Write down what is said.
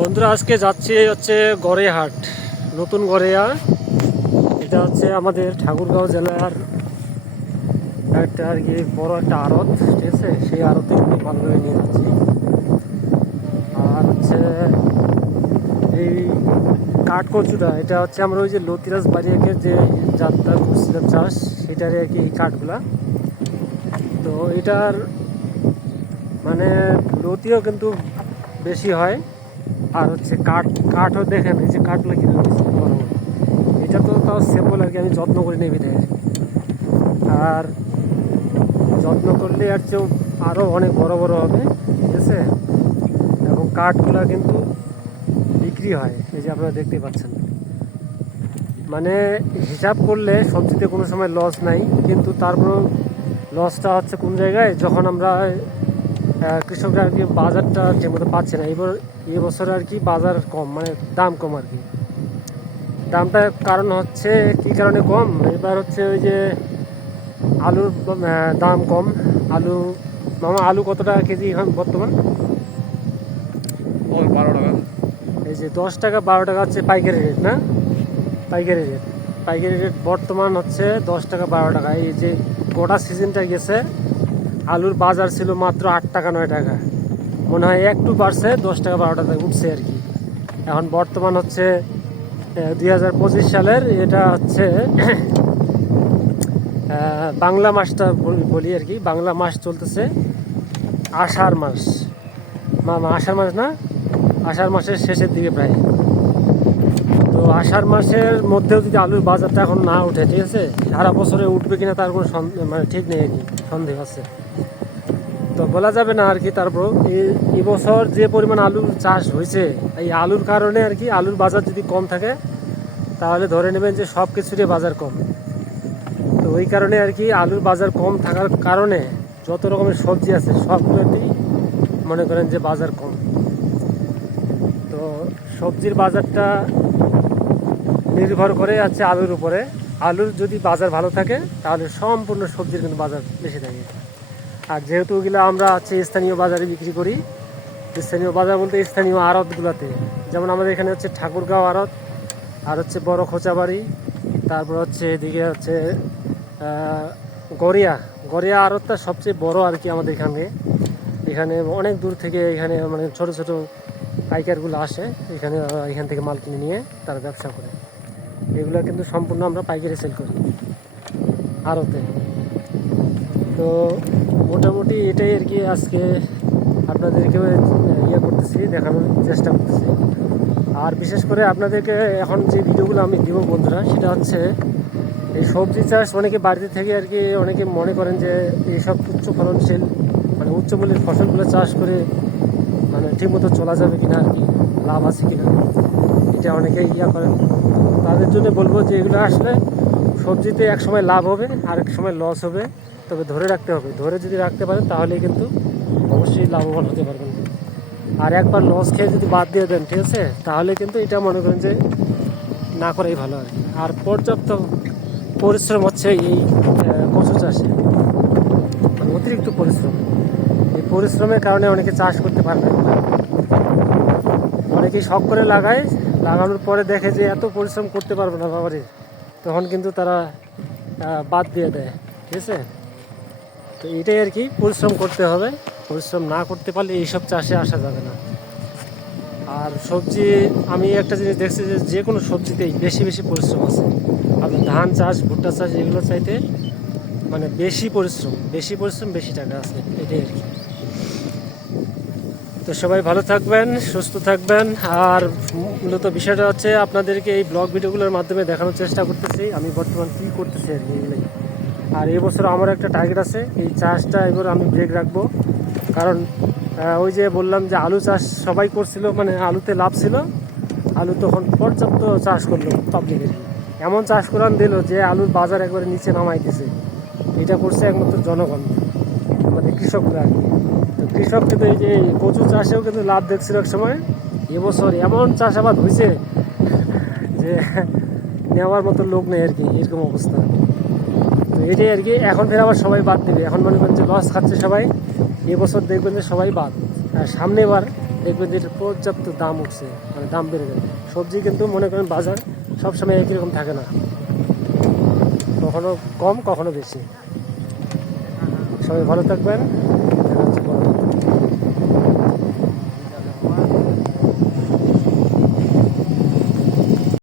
বন্ধুরা, আজকে যাচ্ছি হচ্ছে গড়েহাট, নতুন গড়েয়া। এটা হচ্ছে আমাদের ঠাকুরগাঁও জেলার একটা আর কি বড় একটা আড়ত, ঠিক আছে? সেই আড়তে আমি মালগুলো নিয়ে যাচ্ছি। আর হচ্ছে এই কাঠকচুটা, এটা হচ্ছে আমরা ওই যে লতিরাজ বাড়িয়াকে যে যাত্রা করছিলাম চাষ সেটারই আর কি এই কাঠগুলা। তো এটার মানে লতিও কিন্তু বেশি হয়। আর হচ্ছে কাঠ, কাঠও দেখেন এই যে কাঠগুলো কিনে এটা তো তাও সিম্পল আর কি, আমি যত্ন করে নেবি দেয় আর যত্ন করলে আর চেয়েও আরও অনেক বড় বড় হবে, ঠিক আছে? এবং কাঠগুলো কিন্তু বিক্রি হয়, এই যে আপনারা দেখতে পাচ্ছেন। মানে হিসাব করলে সবজিতে কোনো সময় লস নাই, কিন্তু তারপরেও লসটা হচ্ছে কোন জায়গায়? যখন আমরা কৃষকরা আর কি বাজারটা ঠিকমতো পাচ্ছে না। এবার এবছর আর কি বাজার কম মানে দাম কম আর কি। দামটা কারণ হচ্ছে কি কারণে কম? এবার হচ্ছে ওই যে আলুর দাম কম। আলু মামা আলু কত টাকা কেজি এখন বর্তমান? ওই বারো টাকা। এই যে দশ টাকা বারো টাকা হচ্ছে পাইকারি রেট না? পাইকারি রেট পাইকারি রেট বর্তমান হচ্ছে দশ টাকা বারো টাকা। এই যে গোটা সিজনটা গেছে আলুর বাজার ছিল মাত্র আট টাকা, নয় টাকা। মনে হয় একটু বাড়ছে, দশ টাকা বারো টাকা উঠছে আর কি। এখন বর্তমান হচ্ছে দুই হাজার পঁচিশ সালের, এটা হচ্ছে বাংলা মাসটা বল- আর কি। বাংলা মাস চলতেছে আষাঢ় মাস। আষাঢ় মাস না? আষাঢ় মাসের শেষের দিকে প্রায়। তো আষাঢ় মাসের মধ্যেও যদি আলুর বাজারটা এখন না উঠে ঠিক আছে? সারা বছরে উঠবে কিনা তার কোনো মানে ঠিক নেই আর কি। সন্দেহ আছে। তো বলা যাবে না আর কি তারপর এই বছর যে পরিমাণ আলুর চাষ হয়েছে, এই আলুর কারণে আর কি আলুর বাজার যদি কম থাকে, তাহলে ধরে নেবেন যে সব কিছুরই বাজার কম। তো ওই কারণে আর কি আলুর বাজার কম থাকার কারণে যত রকমের সবজি আছে, সবগুলোতেই মনে করেন যে বাজার কম। তো সবজির বাজারটা নির্ভর করে আছে আলুর উপরে। আলুর যদি বাজার ভালো থাকে, তাহলে সম্পূর্ণ সবজির কিন্তু বাজার বেশি থাকে। আর যেহেতু ওগুলো আমরা হচ্ছে স্থানীয় বাজারে বিক্রি করি স্থানীয় বাজার বলতে স্থানীয় আড়তগুলোতে। যেমন আমাদের এখানে হচ্ছে ঠাকুরগাঁও আড়ত, আর হচ্ছে বড় খোঁচাবাড়ি, তারপর হচ্ছে এদিকে হচ্ছে গড়িয়া। গড়িয়া আড়তটা সবচেয়ে বড় আর কি আমাদের এখানে। এখানে অনেক দূর থেকে এখানে মানে ছোট ছোট পাইকারগুলো আসে, এখানে এখান থেকে মাল কিনে নিয়ে তারা ব্যবসা করে। এগুলো কিন্তু সম্পূর্ণ আমরা পাইকারি সেল করি, আড়তে। তো মোটামুটি এটাই আর কি আজকে আপনাদেরকে ইয়ে করতেছি, দেখানোর চেষ্টা করতেছি। আর বিশেষ করে আপনাদেরকে এখন যে ভিডিওগুলো আমি দিব বন্ধুরা, সেটা হচ্ছে এই সবজি চাষ। অনেকে বাড়িতে থেকে আর কি অনেকে মনে করেন যে এইসব উচ্চ ফলনশীল মানে উচ্চ মূল্যের ফসলগুলো চাষ করে মানে ঠিকমতো চলা যাবে কিনা আর কি লাভ আছে কিনা, এটা অনেকে ইয়া করেন। তাদের জন্য বলব যে এগুলো আসলে সবজিতে এক সময় লাভ হবে আর এক সময় লস হবে। তবে ধরে রাখতে হবে। ধরে যদি রাখতে পারেন তাহলে কিন্তু অবশ্যই লাভবান হতে পারবেন। আর একবার লস খেয়ে যদি বাদ দিয়ে দেন, ঠিক আছে? তাহলে কিন্তু এটা মনে করেন যে না করাই ভালো আর আর পর্যাপ্ত পরিশ্রম হচ্ছে এই কচু চাষে। মানে অতিরিক্ত পরিশ্রম। এই পরিশ্রমের কারণে অনেকে চাষ করতে পারবে অনেকেই শখ করে লাগায়, লাগানোর পরে দেখে যে এত পরিশ্রম করতে পারবে না বাবারে। তখন কিন্তু তারা বাদ দিয়ে দেয়, ঠিক আছে? তো এটাই আর কি, পরিশ্রম করতে হবে। পরিশ্রম না করতে পারলে এইসব চাষে আসা যাবে না। আর সবজি, আমি একটা জিনিস দেখছি যে যে কোনো সবজিতেই বেশি বেশি পরিশ্রম আছে। আপনার ধান চাষ, ভুট্টা চাষ এগুলো চাইতে মানে বেশি পরিশ্রম বেশি পরিশ্রম, বেশি টাকা আছে। এটাই আর কি। তো সবাই ভালো থাকবেন, সুস্থ থাকবেন। আর মূলত বিষয়টা হচ্ছে আপনাদেরকে এই ব্লগ ভিডিওগুলোর মাধ্যমে দেখানোর চেষ্টা করতেছি। আমি বর্তমান কী করতেছি আর কি, এগুলোই। আর এবছর আমার একটা টার্গেট আছে, এই চাষটা এবার আমি ব্রেক রাখব। কারণ ওই যে বললাম যে আলু চাষ সবাই করছিল মানে আলুতে লাভ ছিল। আলু তখন পর্যাপ্ত চাষ করল পাবলিকের এমন চাষ করান দিল যে আলুর বাজার একবারে নিচে নামাই দিছে। এটা করছে একমাত্র জনগণ মানে কৃষকরা। তো কৃষক কিন্তু এই যে কচু চাষেও কিন্তু লাভ দেখছিল এক সময়। এবছর এমন চাষাবাদ হয়েছে যে নেওয়ার মতো লোক নেই আর কি, এরকম অবস্থা। তো এটাই আর কি, এখন ফের আবার সবাই বাদ দেবে। এখন মনে করেন যে লস খাচ্ছে সবাই, এবছর দেখবেন যে সবাই বাদ। আর সামনে এবার দেখবেন যে পর্যাপ্ত দাম উঠছে মানে দাম বেড়ে যায় সবজি কিন্তু মনে করেন বাজার সবসময় একই রকম থাকে না। কখনো কম, কখনো বেশি। সবাই ভালো থাকবেন।